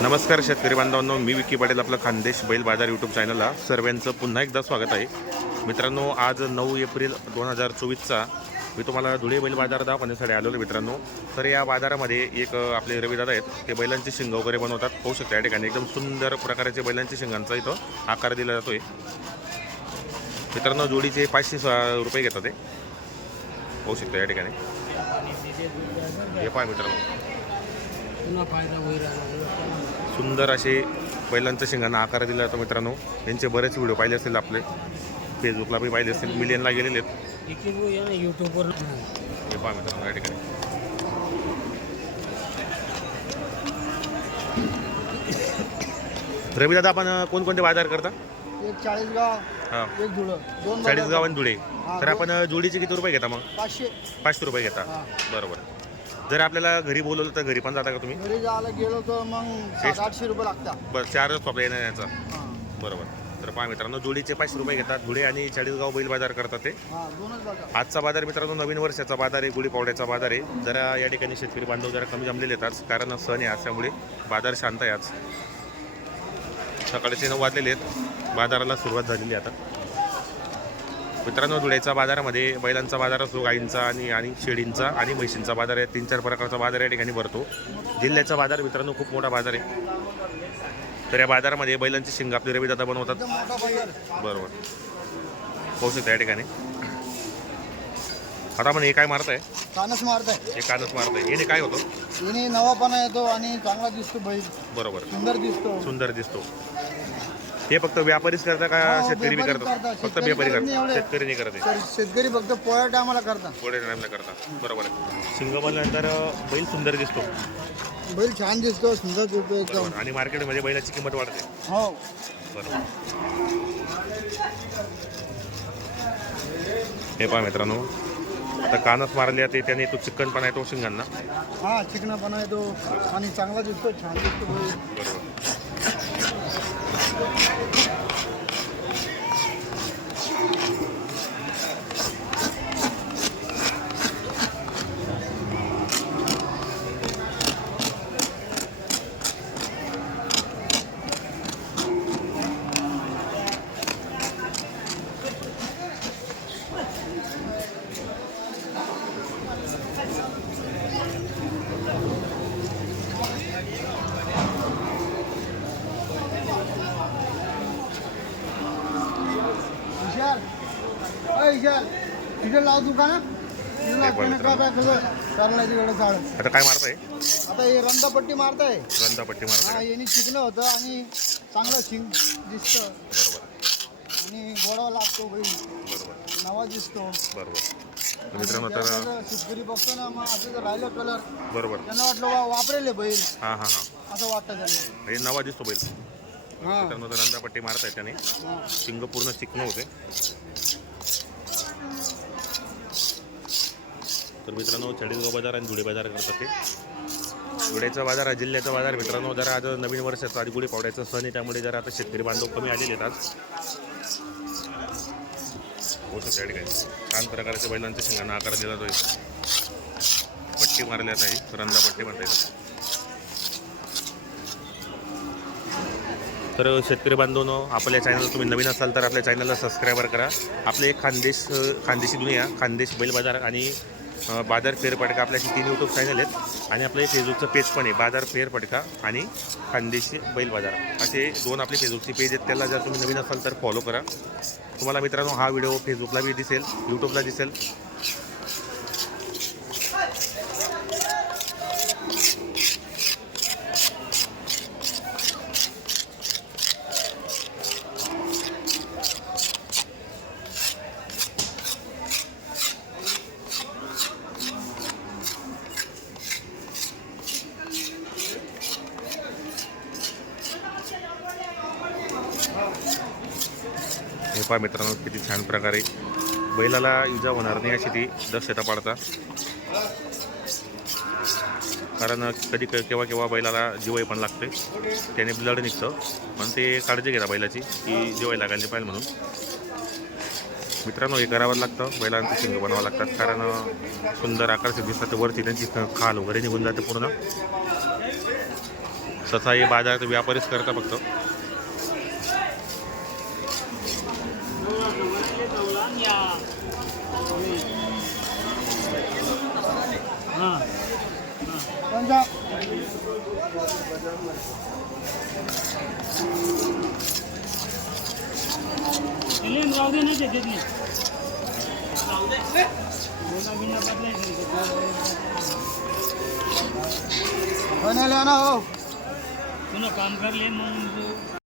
नमस्कार शेतकरी बांधवांनो मी विकी पाटील आपलं खानदेश बैल बाजार यूट्यूब चॅनलला सर्वांचं पुन्हा एकदा स्वागत आहे. मित्रांनो आज नऊ एप्रिल दोन हजार चोवीसचा मी तुम्हाला धुळे बैल बाजार दाखवण्यासाठी आलेलो मित्रांनो. तर या बाजारामध्ये एक आपले रविदादा आहेत. ते बैलांची शिंग वगैरे बनवतात. पाहू शकतं या ठिकाणी एकदम सुंदर प्रकारचे बैलांची शिंगांचा इथं आकार दिला जातोय. मित्रांनो जोडीचे पाचशे स- रुपये घेतात ते. पाहू शकतं या ठिकाणी. हे पाय मित्रांनो. सुंदर असे बैलांच्या शिंगांना आकार दिला जातो मित्रांनो. यांचे बरेच व्हिडिओ पाहिले असतील आपले. फेसबुकला बी पाहिले असतील. मिलियनला गेलेले आहेत. यूट्यूबवर हे पहा मित्रांनो या ठिकाणी. रवी दादा आपण कोणकोणते बाजार करता? एक चाळीसगाव हां. एक धुळं दोन चाळीस बाजार. गाव आणि धुळे. तर आपण जोडीचे किती रुपये घेता मग? पाचशे. पाचशे रुपये घेता. बरोबर. जर आपल्याला घरी बोलवलं तर घरी पण जाता का तुम्ही? घरी जायला गेलो तर मग सात आठशे रुपये लागतात. बरं चारच आपल्या येण्या याचा? हा. बरोबर. तर पहा मित्रांनो जोडीचे पाचशे रुपये घेतात. धुळे आणि चाळीसगाव बैल बाजार करतात ते. हा दोनच आजचा बाजार मित्रांनो नवीन वर्षाचा बाजार आहे गुढीपावड्याचा बाजार आहे. जरा या ठिकाणी शेतकरी बांधव जरा कमी जमलेले आज कारण सण आहे आज त्यामुळे बाजार शांत आहे आज. सकाळचे नऊ वाजलेले आहेत. बाजाराला सुरुवात झालेली आहे आता. मित्रांनो धुळ्याचा बाजारामध्ये बैलांचा बाजार असतो गाईंचा आणि आणि शेळींचा आणि म्हशींचा बाजार आहे. तीन चार प्रकारचा बाजार या ठिकाणी भरतो. जिल्ह्याचा बाजार मित्रांनो खूप मोठा बाजार आहे. तर या बाजारामध्ये बैलांची शिंग आपली रविदादा बनवतात. बरोबर. पाहू शकता या ठिकाणी. आता आपण हे काय मारताय? कानच मारताय. हे कानच मारताय. याने काय होतं? याने नवापणा येतो आणि चांगला दिसतो बैल. बरोबर. सुंदर दिसतो. सुंदर दिसतो. हे फक्त व्यापारीच करता का हो, शेतकरी बी करतात. फक्त व्यापारी करत. करतात. शेतकरी नाही करत हे. तर शेतकरी फक्त पोळ्या टायमाला करतात. थोडे टाइमला करतात. बरोबर आहे. शिंग बनल्यानंतर बैल सुंदर दिसतो. बैल छान दिसतो सुंदर दिसतो एकदम. आणि मार्केटमध्ये बैलाची किंमत वाढते. हो. बरोबर. हे पहा मित्रांनो. आता कानच मारले जाते त्याने तो चिकन पण आहे तो शिंगांना. हा चिकनापणा येतो आणि चांगला दिसतो छान दिसतो बैल. बरोबर. विशाल तिथे लाव दुकान. करण्याची वेळ झाड. आता काय मारताय? आता हे रंदापट्टी मारताय. रंदापट्टी हा मारताय यांनी चिकलं होतं आणि चांगलं शिंग दिसतं. बरोबर. आणि गोडावा लागतो बैल बरोबर. नवा दिसतो. बरोबर. तर मित्रांनो तर शेतकरी बघतो ना मग असं जर राहिलं कलर बरोबर. त्यांना वाटलं वा वापरेले बैल. हां हां हां. असं वाटतं त्यांना. हे नवा दिसतो बैल. मित्रांनो तर रंदापट्टी मारताय त्याने. शिंग पूर्ण चिकन होते. तर मित्रांनो चाळीसगाव बाजार आणि धुळे बाजार करतात ते. धुळ्याचा बाजार हा जिल्ह्याचा बाजार मित्रांनो जरा आज नवीन वर्षाचा आधी गुढी पावड्याचा सण आहे त्यामुळे जरा आता शेतकरी बांधव कमी आलेले आहेत आज. होतं त्या ठिकाणी. छान प्रकारच्या बैलांच्या शिंगांना आकार दिला जातोय. पट्टी मारल्या नाही रंधा पट्टी म्हणता येईल तर शेतकरी बांधवनो आपल्या चॅनल तुम्ही नवीन असाल तर आपल्या चॅनलला सबस्क्राईबर करा. आपले एक खानदेश खानदेशी दुनिया खानदेश बैल बाजार आणि बाजार फेरपटका आपल्या तीन यूट्यूब चॅनल आहेत. आणि आपलं फेसबुकचं पेज पण आहे बाजार फेरपटका आणि खानदेशी बैल बाजार. असे दोन आपले फेसबुकचे पेज आहेत. त्याला जर तुम्ही नवीन असाल तर फॉलो करा. तुम्हाला मित्रांनो हा व्हिडिओ फेसबुकला बी दिसेल यूट्यूबला दिसेल. हे पहा मित्रांनो किती छान प्रकारे बैलाला इजा होणार नाही अशी ती दक्षता पाडता कारण कधी क- केव्हा केव्हा बैलाला जिवाई पण लागते. त्याने ब्लड निघतं. पण ते काळजी घेता बैलाची की जिवाई लागायला पाहिजे म्हणून. मित्रांनो हे करावं लागतं. बैलांचे शिंग बनवावं लागतात. कारण सुंदर आकर्षक दिसतात. वरती त्यांची खाल वगैरे निघून जाते पूर्ण. तसा हे बाजारात व्यापारीच करता फक्त. त्यांचा राहू दे ना त्याच्यात नाही बनायला ना हो तुला काम करले मग